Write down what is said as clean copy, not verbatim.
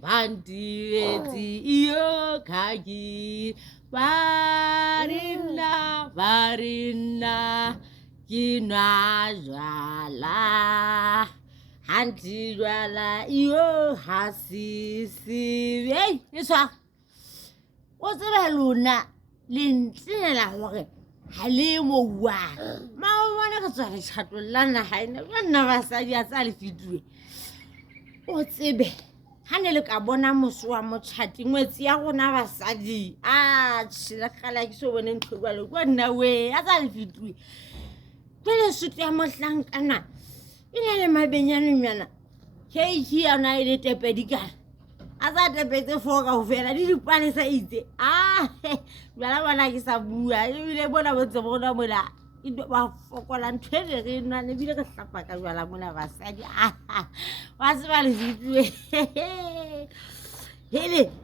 Vantiveti, io kagi. Varina, kinajala. Hantijala, io hasisi. Hey, iswa. What's the luna? Lintina, hore. Halimo wa. Mawana ka tsara chatolana haina. Bana ba sa dia tsa le fitwe. O tsebe hane le ka bona moso wa motšhati ngwetsi ya gona basadi tšhela kgala ke so bone ntho le kwa nna we a tsa le fitwe pele sutu ya mohlankana e na le mabenyanenyana keiki yona e le tepedi kana a tsa tepetse fo kaofela di dipane sa itse jala bona ke sa bua ebile bona botse bona mola ba fokola ntho e re nna ne bile ka hlapa ka jwala mona basadi wa se ba le fitwe hele